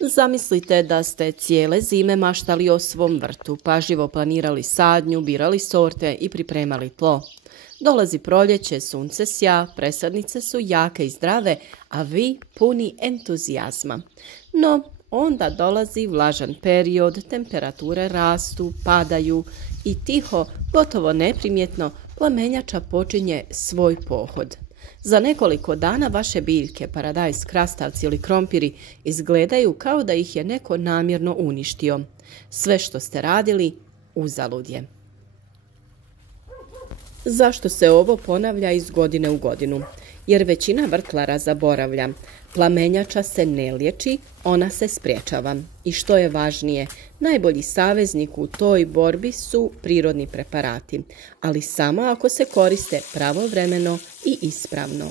Zamislite da ste cijele zime maštali o svom vrtu, pažljivo planirali sadnju, birali sorte i pripremali tlo. Dolazi proljeće, sunce sja, presadnice su jake i zdrave, a vi puni entuzijazma. No, onda dolazi vlažan period, temperature rastu, padaju i tiho, gotovo neprimjetno, plamenjača počinje svoj pohod. Za nekoliko dana vaše biljke, paradajz, krastavci ili krompiri izgledaju kao da ih je neko namjerno uništio. Sve što ste radili, uzalud je. Zašto se ovo ponavlja iz godine u godinu? Jer većina vrtlara zaboravlja. Plamenjača se ne liječi, ona se sprječava. I što je važnije, najbolji saveznik u toj borbi su prirodni preparati, ali samo ako se koriste pravovremeno i ispravno.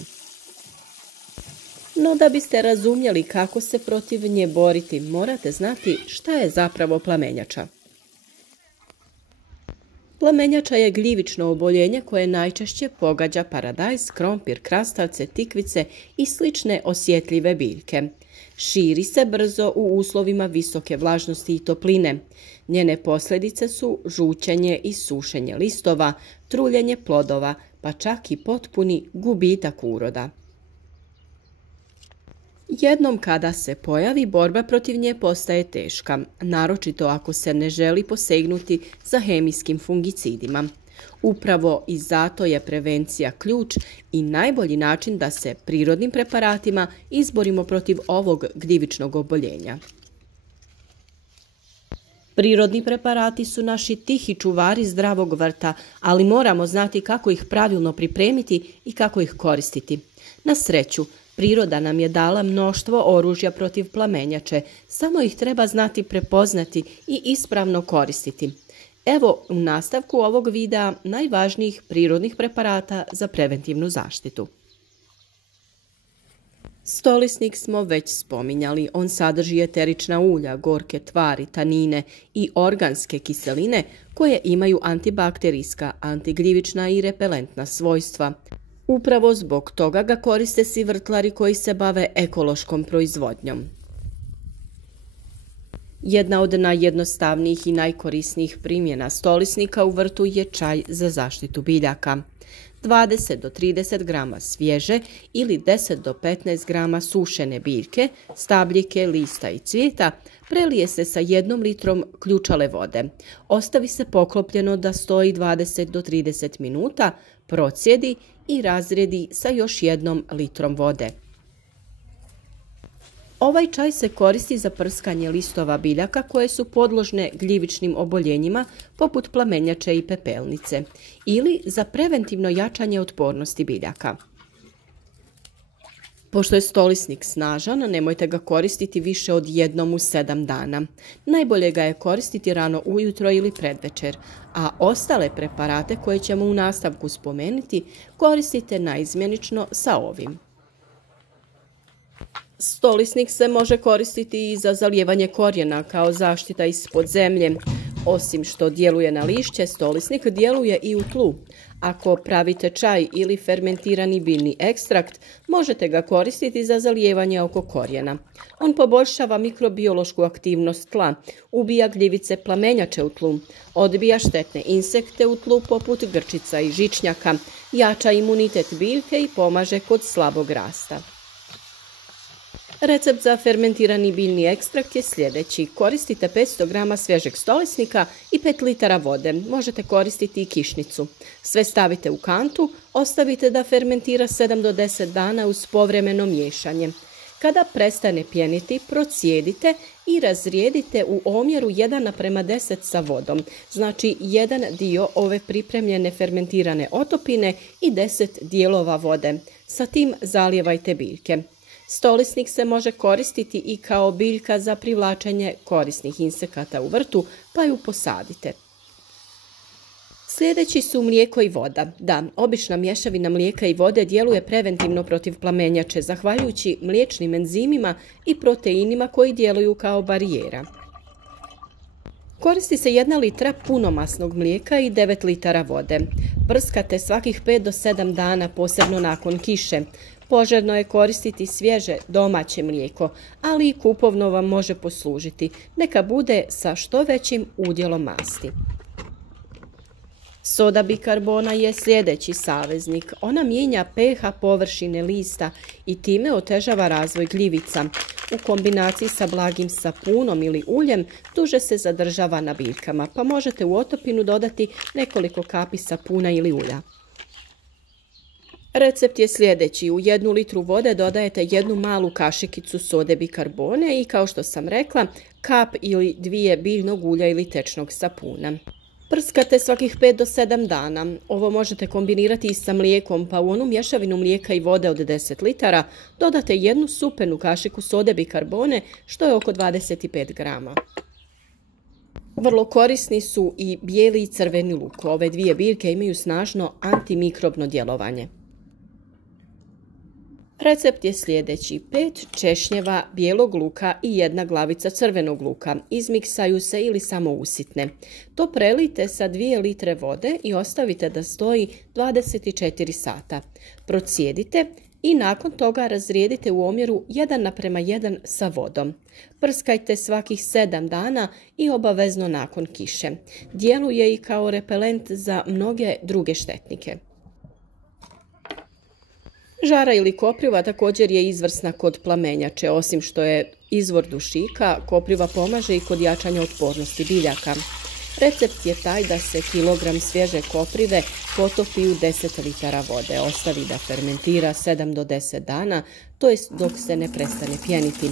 No da biste razumjeli kako se protiv nje boriti, morate znati šta je zapravo plamenjača. Plamenjača je gljivično oboljenje koje najčešće pogađa paradajz, krompir, krastavce, tikvice i slične osjetljive biljke. Širi se brzo u uslovima visoke vlažnosti i topline. Njene posljedice su žućenje i sušenje listova, truljenje plodova, pa čak i potpuni gubitak uroda. Jednom kada se pojavi, borba protiv nje postaje teška, naročito ako se ne želi posegnuti za hemijskim fungicidima. Upravo i zato je prevencija ključ i najbolji način da se prirodnim preparatima izborimo protiv ovog gljivičnog oboljenja. Prirodni preparati su naši tihi čuvari zdravog vrta, ali moramo znati kako ih pravilno pripremiti i kako ih koristiti. Na sreću, priroda nam je dala mnoštvo oružja protiv plamenjače, samo ih treba znati prepoznati i ispravno koristiti. Evo u nastavku ovog videa najvažnijih prirodnih preparata za preventivnu zaštitu. Stolisnik smo već spominjali, on sadrži eterična ulja, gorke tvari, tanine i organske kiseline koje imaju antibakterijska, antigljivična i repelentna svojstva. Upravo zbog toga ga koriste svi vrtlari koji se bave ekološkom proizvodnjom. Jedna od najjednostavnijih i najkorisnijih primjena stolisnika u vrtu je čaj za zaštitu biljaka. 20 do 30 grama svježe ili 10 do 15 grama sušene biljke, stabljike, lista i cvijeta prelije se sa 1 litrom ključale vode. Ostavi se poklopljeno da stoji 20 do 30 minuta, procijedi i razrijedi sa još 1 litrom vode. Ovaj čaj se koristi za prskanje listova biljaka koje su podložne gljivičnim oboljenjima poput plamenjače i pepelnice ili za preventivno jačanje otpornosti biljaka. Pošto je stolisnik snažan, nemojte ga koristiti više od 1 u 7 dana. Najbolje ga je koristiti rano ujutro ili predvečer, a ostale preparate koje ćemo u nastavku spomenuti koristite naizmjenično sa ovim. Stolisnik se može koristiti i za zalijevanje korijena kao zaštita ispod zemlje. Osim što djeluje na lišće, stolisnik djeluje i u tlu. Ako pravite čaj ili fermentirani biljni ekstrakt, možete ga koristiti za zalijevanje oko korijena. On poboljšava mikrobiološku aktivnost tla, ubija gljivice plamenjače u tlu, odbija štetne insekte u tlu poput grčica i žičnjaka, jača imunitet biljke i pomaže kod slabog rasta. Recept za fermentirani biljni ekstrakt je sljedeći. Koristite 500 grama svježeg stolisnika i 5 litara vode. Možete koristiti i kišnicu. Sve stavite u kantu, ostavite da fermentira 7 do 10 dana uz povremeno miješanje. Kada prestane pjeniti, procijedite i razrijedite u omjeru 1:10 sa vodom. Znači 1 dio ove pripremljene fermentirane otopine i 10 dijelova vode. Sa tim zalijevajte biljke. Stolisnik se može koristiti i kao biljka za privlačenje korisnih insekata u vrtu, pa ju posadite. Sljedeći su mlijeko i voda. Da, obična mješavina mlijeka i vode djeluje preventivno protiv plamenjače, zahvaljujući mliječnim enzimima i proteinima koji djeluju kao barijera. Koristi se 1 litra punomasnog mlijeka i 9 litara vode. Prskate svakih 5 do 7 dana, posebno nakon kiše. Poželjno je koristiti svježe domaće mlijeko, ali i kupovno vam može poslužiti. Neka bude sa što većim udjelom masti. Soda bikarbona je sljedeći saveznik. Ona mijenja pH površine lista i time otežava razvoj gljivica. U kombinaciji sa blagim sapunom ili uljem duže se zadržava na biljkama, pa možete u otopinu dodati nekoliko kapi sapuna ili ulja. Recept je sljedeći. U 1 litru vode dodajete 1 malu kašikicu sode bikarbone i, kao što sam rekla, kap ili 2 biljnog ulja ili tečnog sapuna. Prskate svakih 5 do 7 dana. Ovo možete kombinirati i sa mlijekom, pa u onu mješavinu mlijeka i vode od 10 litara dodate 1 supenu kašiku sode bikarbone, što je oko 25 grama. Vrlo korisni su i bijeli i crveni luk. Ove dvije biljke imaju snažno antimikrobno djelovanje. Recept je sljedeći. 5 češnjeva bijelog luka i 1 glavica crvenog luka. Izmiksaju se ili samo usitne. To prelijte sa 2 litre vode i ostavite da stoji 24 sata. Procijedite i nakon toga razrijedite u omjeru 1:1 sa vodom. Prskajte svakih 7 dana i obavezno nakon kiše. Djeluje i kao repelent za mnoge druge štetnike. Žara ili kopriva također je izvrsna kod plamenjače. Osim što je izvor dušika, kopriva pomaže i kod jačanja otpornosti biljaka. Recept je taj da se kilogram svježe koprive potopi u 10 litara vode, ostavi da fermentira 7 do 10 dana, to jest dok se ne prestane pjeniti.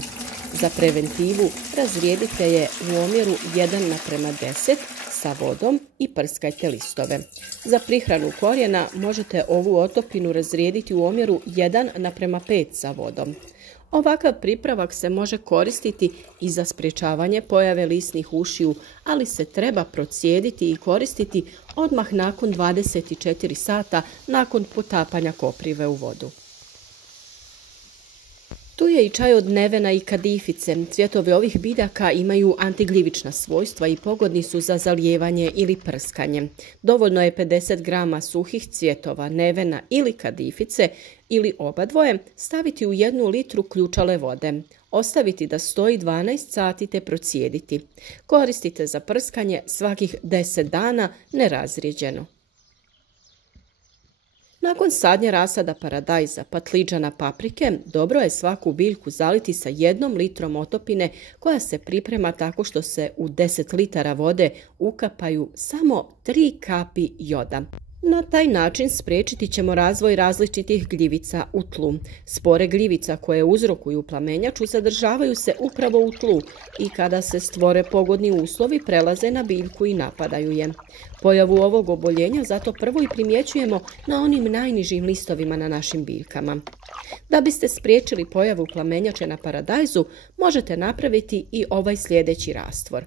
Za preventivu razrijedite je u omjeru 1:10 sa vodom i prskajte listove. Za prihranu korijena možete ovu otopinu razrijediti u omjeru 1:5 sa vodom. Ovakav pripravak se može koristiti i za sprječavanje pojave lisnih ušiju, ali se treba procijediti i koristiti odmah nakon 24 sata nakon potapanja koprive u vodu. Tu je i čaj od nevena i kadifice. Cvjetovi ovih biljaka imaju antigljivična svojstva i pogodni su za zalijevanje ili prskanje. Dovoljno je 50 grama suhih cvjetova nevena ili kadifice ili obadvoje staviti u 1 litru ključale vode. Ostaviti da stoji 12 sati te procijediti. Koristite za prskanje svakih 10 dana nerazrijeđeno. Nakon sadnje rasada paradajza, patliđana, paprike, dobro je svaku biljku zaliti sa 1 litrom otopine koja se priprema tako što se u 10 litara vode ukapaju samo 3 kapi joda. Na taj način spriječiti ćemo razvoj različitih gljivica u tlu. Spore gljivica koje uzrokuju plamenjaču zadržavaju se upravo u tlu i kada se stvore pogodni uslovi prelaze na biljku i napadaju je. Pojavu ovog oboljenja zato prvo i primjećujemo na onim najnižim listovima na našim biljkama. Da biste spriječili pojavu plamenjače na paradajzu, možete napraviti i ovaj sljedeći rastvor.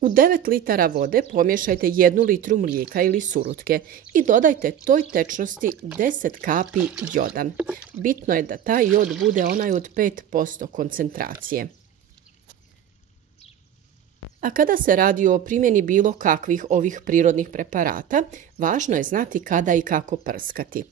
U 9 litara vode pomiješajte 1 litru mlijeka ili surutke i dodajte toj tečnosti 10 kapi joda. Bitno je da taj jod bude onaj od 5% koncentracije. A kada se radi o primjeni bilo kakvih ovih prirodnih preparata, važno je znati kada i kako prskati.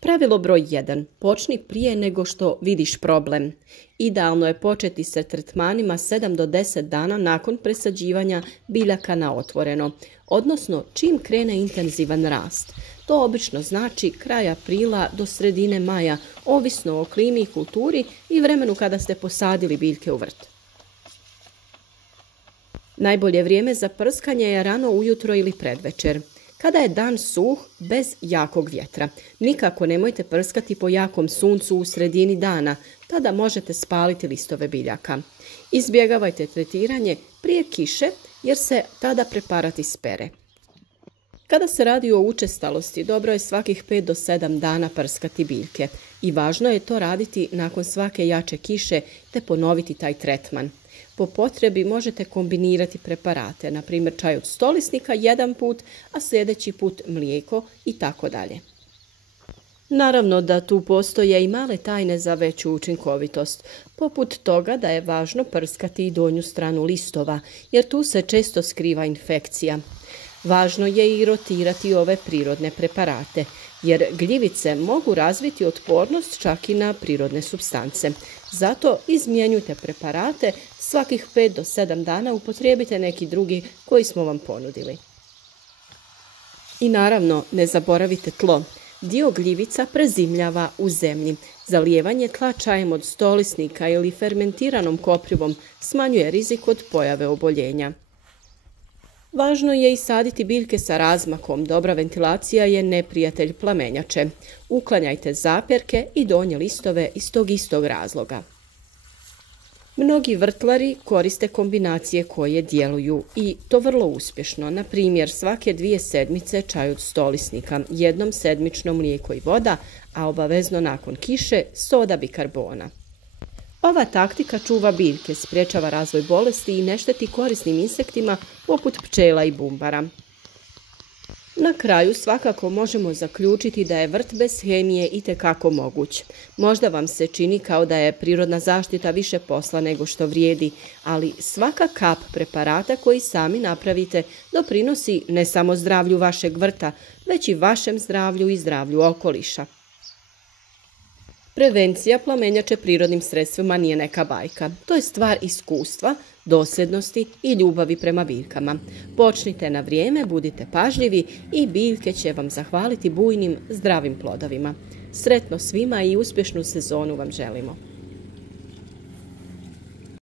Pravilo broj 1. Počni prije nego što vidiš problem. Idealno je početi sa tretmanima 7 do 10 dana nakon presađivanja biljaka na otvoreno, odnosno čim krene intenzivan rast. To obično znači kraj aprila do sredine maja, ovisno o klimi i kulturi i vremenu kada ste posadili biljke u vrt. Najbolje vrijeme za prskanje je rano ujutro ili predvečer. Kada je dan suh, bez jakog vjetra. Nikako nemojte prskati po jakom suncu u sredini dana, tada možete spaliti listove biljaka. Izbjegavajte tretiranje prije kiše jer se tada preparat ispere. Kada se radi o učestalosti, dobro je svakih 5 do 7 dana prskati biljke i važno je to raditi nakon svake jače kiše te ponoviti taj tretman. Po potrebi možete kombinirati preparate, na primjer čaj od stolisnika jedan put, a sljedeći put mlijeko i tako dalje. Naravno da tu postoje i male tajne za veću učinkovitost, poput toga da je važno prskati i donju stranu listova, jer tu se često skriva infekcija. Važno je i rotirati ove prirodne preparate. jer gljivice mogu razviti otpornost čak i na prirodne supstance. Zato izmjenjujte preparate, svakih 5 do 7 dana upotrijebite neki drugi koji smo vam ponudili. I naravno, ne zaboravite tlo. Dio gljivica prezimljava u zemlji. Zalijevanje tla čajem od stolisnika ili fermentiranom koprivom smanjuje rizik od pojave oboljenja. Važno je i saditi biljke sa razmakom. Dobra ventilacija je neprijatelj plamenjače. Uklanjajte zapjerke i donje listove iz tog istog razloga. Mnogi vrtlari koriste kombinacije koje djeluju i to vrlo uspješno. Na primjer, svake 2 sedmice čaj od stolisnika, jednom sedmično mlijeko i voda, a obavezno nakon kiše soda bikarbona. Ova taktika čuva biljke, sprječava razvoj bolesti i ne šteti korisnim insektima poput pčela i bumbara. Na kraju svakako možemo zaključiti da je vrt bez hemije itekako moguć. Možda vam se čini kao da je prirodna zaštita više posla nego što vrijedi, ali svaka kap preparata koji sami napravite doprinosi ne samo zdravlju vašeg vrta, već i vašem zdravlju i zdravlju okoliša. Prevencija plamenjače prirodnim sredstvima nije neka bajka. To je stvar iskustva, dosljednosti i ljubavi prema biljkama. Počnite na vrijeme, budite pažljivi i biljke će vam zahvaliti bujnim, zdravim plodovima. Sretno svima i uspješnu sezonu vam želimo.